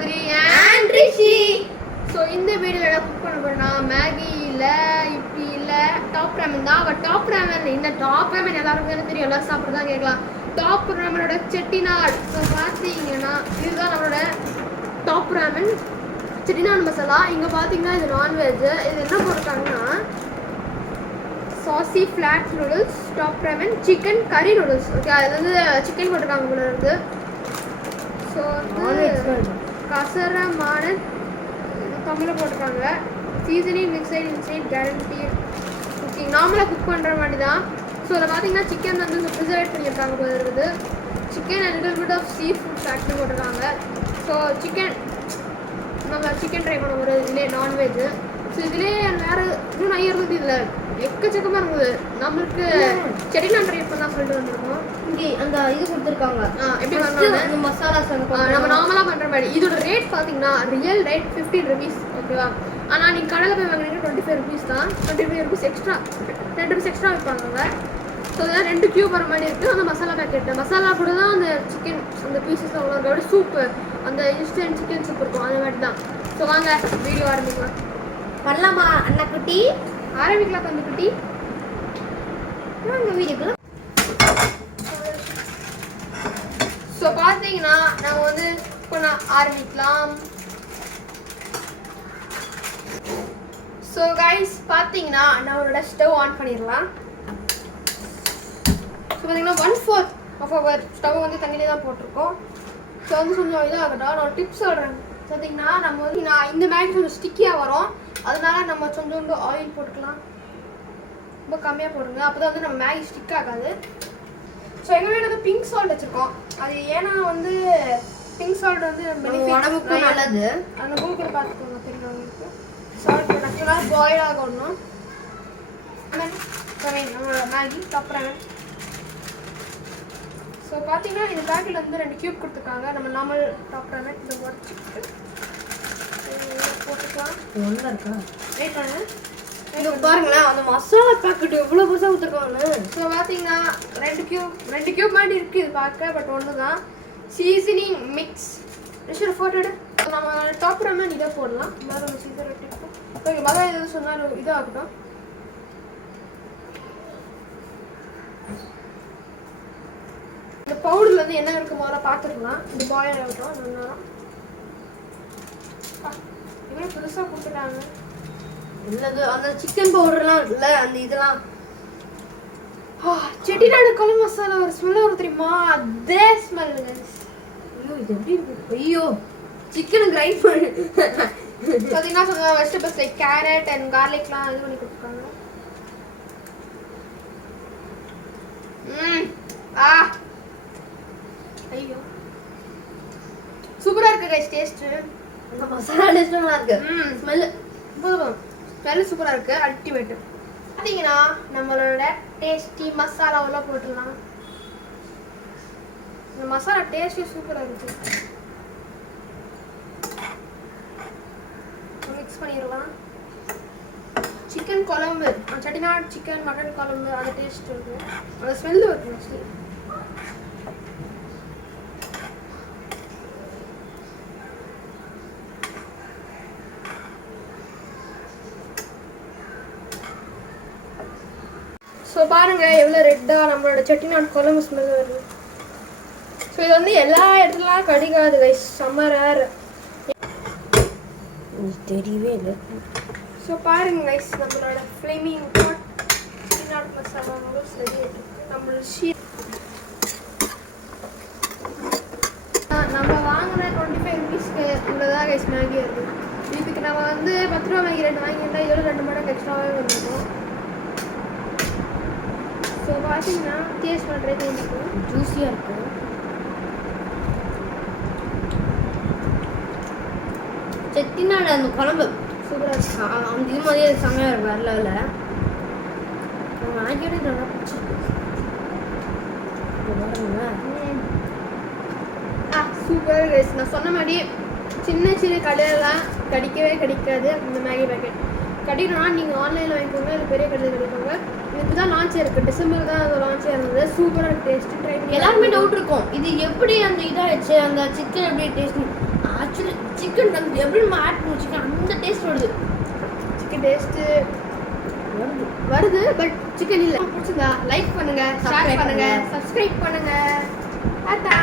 மாதிரி and Rishi. So இந்த வீடியோவில் என்ன குக் பண்ண போறேன்னா மேகி இல்லை இப்படி இல்லை டாப் ரேமன் தான். பட் டாப் ரேமன் இந்த டாப் ரேமன் எல்லாருக்கும் தெரியும், எல்லாரும் சாப்பிட்டு தான் கேட்கலாம். டாப் ரேமனோட செட்டிநாடு. ஸோ பார்த்தீங்கன்னா இதுதான் நம்மளோட டாப் ரேமன் செட்டிநாடு மசாலா. இங்கே பார்த்தீங்கன்னா இது நான்வெஜ். இது என்ன போட்டிருக்காங்கன்னா சாசி flat noodles, top ramen, chicken curry noodles. Okay, அது வந்து சிக்கன் போட்டிருக்காங்க போல இருக்கு. ஸோ கசரமான தமிழில் போட்டிருக்காங்க. Seasoning mixed inside guarantee cooking. நார்மலாக குக் பண்ணுற மாதிரி தான். ஸோ அதில் பார்த்தீங்கன்னா சிக்கன் வந்து ப்ரிசர்வேட் பண்ணியிருக்காங்க போல இருக்குது. Chicken and little bit of seafood factory போட்டிருக்காங்க. ஸோ சிக்கன் நம்ம சிக்கன் ட்ரை பண்ண ஒரு இதுலேயே நான்வெஜ். ஸோ இதுலேயே வேறு இன்னும் நிறைய இருந்தது. இதில் எக்கச்சக்கமாக இருந்தது. நம்மளுக்கு செட்டிநாடு ட்ரை பண்ணலாம் சொல்லிட்டு வந்துருக்கோம். இங்கே அந்த இது கொடுத்துருக்காங்க. எப்படி பண்ணாங்க அந்த மசாலாஸ் நம்ம நார்மலாக பண்ணுற மாதிரி. இதோட ரேட் பார்த்தீங்கன்னா ரியல் ரேட் 15 rupees. ஓகேவா? ஆனால் நீங்கள் கடையில் போய் வாங்கினீங்கன்னா 25 rupees தான். 25 rupees எக்ஸ்ட்ரா, 10 rupees எக்ஸ்ட்ரா வைப்பாங்க. ஸோ இதெல்லாம் 2 கியூப் வர மாதிரி இருக்குது. அந்த மசாலா பேக்கெட்டு மசாலா கூட தான் அந்த சிக்கன் அந்த பீசஸ் அவ்வளோ இருக்கோட சூப்பு, அந்த இன்ஸ்டன்ட் சிக்கன் சூப் இருக்கும், அந்த மாதிரி தான். ஸோ வாங்க வீடியோ ஆரம்பிக்கலாம். பண்ணலாமா அண்ணா குட்டி? ஆரம்பிக்கலாம் கொஞ்சம் குட்டி. வாங்க வீடியோக்குள்ள. ஸோ பார்த்தீங்கன்னா நம்ம வந்து பண்ண ஆரம்பிக்கலாம். ஸோ கைஸ் பார்த்தீங்கன்னா நம்மளோட ஸ்டவ் ஆன் பண்ணிடலாம். ஸோ பார்த்தீங்கன்னா 1/4 ஆஃப் அவர் ஸ்டவ் வந்து தண்ணியிலே தான் போட்டிருக்கோம். ஸோ வந்து கொஞ்சம் இதாகட்டும். நான் ஒரு டிப்ஸ் சொல்கிறேன். பார்த்தீங்கன்னா நம்ம வந்து இந்த மேகி கொஞ்சம் ஸ்டிக்கியாக வரும். அதனால நம்ம கொஞ்சோண்டு ஆயில் போட்டுக்கலாம். ரொம்ப கம்மியாக போடுங்க, அப்போ தான் வந்து நம்ம மேகி ஸ்டிக் ஆகாது. ஸோ எங்கள் வீட்டில் வந்து பிங்க் சால்ட் வச்சுருக்கோம். அது ஏன்னா வந்து பிங்க் சால்ட் வந்து உடம்புக்கு நல்லது. அந்த கூகுள் பார்த்துக்கோங்க, தெரியும் உங்களுக்கு. சால்ட் ஆக்சுவலாக பாயில் ஆகணும். நம்மளோட மேகி டாப் ரேமன். ஸோ பார்த்தீங்கன்னா இந்த பேக்கெட் வந்து 2 கியூப் கொடுத்துருக்காங்க. நம்ம நார்மல் டாப் ரேமன் இந்த உடச்சிட்டு போட்டுக்கலாம். ஒன்றா இருக்கா? வெயிட் பண்ணு. இங்கே பாருங்களேன், அந்த மசாலா பேக்கெட் எவ்வளோ பெருசாக கொடுத்துருக்காங்க. ஸோ பார்த்தீங்கன்னா 2 கியூப் மாதிரி இருக்குது இது பார்க்க. பட் ஒன்று தான் சீசனிங் மிக்ஸ். ரிஷர் ஃபோட்டோ எடு. நம்ம டாப் ரேமன் இதை போடலாம். மரம் சீசன் வெட்டிருக்கோம். ஓகே, மரம் எது சொன்னாலும் இதாகட்டும். இந்த பவுடரில் வந்து என்ன இருக்கு முதல்ல பார்த்துக்கலாம். இந்த பாயில் ஆகட்டும். நல்லா இவ்வளோ புதுசாக கொடுத்துட்டாங்க. என்னது அந்த சிக்கன் பவுடர்லாம் இருக்குல்ல, அந்த இதெல்லாம் செட்டிநாடு குழம்பு மசாலா ஒரு ஸ்மெல் வரும் தெரியுமா? அதே ஸ்மெல். ஐயோ இது எப்படி இருக்கு? ஐயோ சிக்கன் கிரைண்ட் பண்ணி பார்த்தீங்கன்னா சொல்லுவாங்க வெஜிடபிள்ஸ் லைக் கேரட் அண்ட் கார்லிக்லாம் இது பண்ணி கொடுத்துருக்காங்க. ஐயோ சூப்பராக இருக்கு கைஸ். டேஸ்ட்டு அந்த மசாலா டேஸ்ட் நல்லா இருக்கு. ஸ்மெல் ஸ்மெல் சூப்பராக இருக்கு. அல்டிமேட்டு. பார்த்தீங்கன்னா நம்மளோட டேஸ்டி மசாலாவெல்லாம் போட்டுடலாம். இந்த மசாலா டேஸ்ட்டே சூப்பராக இருக்கு. மிக்ஸ் பண்ணிடலாம். சிக்கன் குழம்பு, செட்டிநாடு சிக்கன் மட்டன் குழம்பு அந்த டேஸ்ட் இருக்கு. அந்த ஸ்மெல் இருக்கு மோஸ்ட்லி. ஸோ பாருங்க எவ்வளோ ரெட்டாக நம்மளோட செட்டிநாடு குழம்பு ஸ்மெல் வருது. ஸோ இது வந்து எல்லா இடத்துலாம் கிடைக்காது கைஸ். செம்ம ரேர். தெரியவே இல்லை. ஸோ பாருங்க கைஸ் நம்மளோட ஃப்ளேமிங் பாட் செட்டிநாடு மசாலா நூடுல்ஸ் ரெடி ஆகிட்டு. நம்மளோட நம்ம வாங்கின 25 rupeesக்கு உள்ளதாக கைஸ் மேகி இருக்குது. இதுக்கு நம்ம வந்து 10 ரூபா மேகி 2 வாங்கியிருந்தா இதோட 2 மடங்கு எக்ஸ்ட்ராவே வந்துருக்கும். ஸோ பார்த்தீங்கன்னா டேஸ்ட் பண்ணுறது இருக்கும். ஜூஸியாக இருக்கும். செட்டிநாடு அந்த குழம்பு சூப்பராக இருக்கு. அந்த இது மாதிரியே செம்மையாக இருக்கும். வேறு லெவலில் மேகியோட நல்லா பிடிச்சிருக்கு. சூப்பராக கைஸ். நான் சொன்ன மாதிரி சின்ன சின்ன கடையெல்லாம் கிடைக்காது இந்த மேகி பேக்கெட். கிடைக்கணும்னா நீங்கள் ஆன்லைனில் வாங்கிக்கோங்க, இல்லை பெரிய கடையில் கிடைக்கோங்க. இதுக்கு தான் லான்ச் இருக்குது. டிசம்பர் தான் அது லான்ச் ஆயிருந்தது. சூப்பராக டேஸ்ட்டு ட்ரை பண்ணி எல்லாருமே டவுட் இருக்கும், இது எப்படி அந்த இதாகிடுச்சு, அந்த சிக்கன் எப்படி டேஸ்ட் ஆக்சுவலி சிக்கன் வந்து எப்படி நம்ம ஆட் பண்ணுவோம் சிக்கன் அந்த டேஸ்ட் வருது. சிக்கன் டேஸ்ட்டு வருது பட் சிக்கன் இல்லை. பிடிச்சிருந்தா லைக் பண்ணுங்க, ஷேர் பண்ணுங்க, சப்ஸ்கிரைப் பண்ணுங்க. டாடா.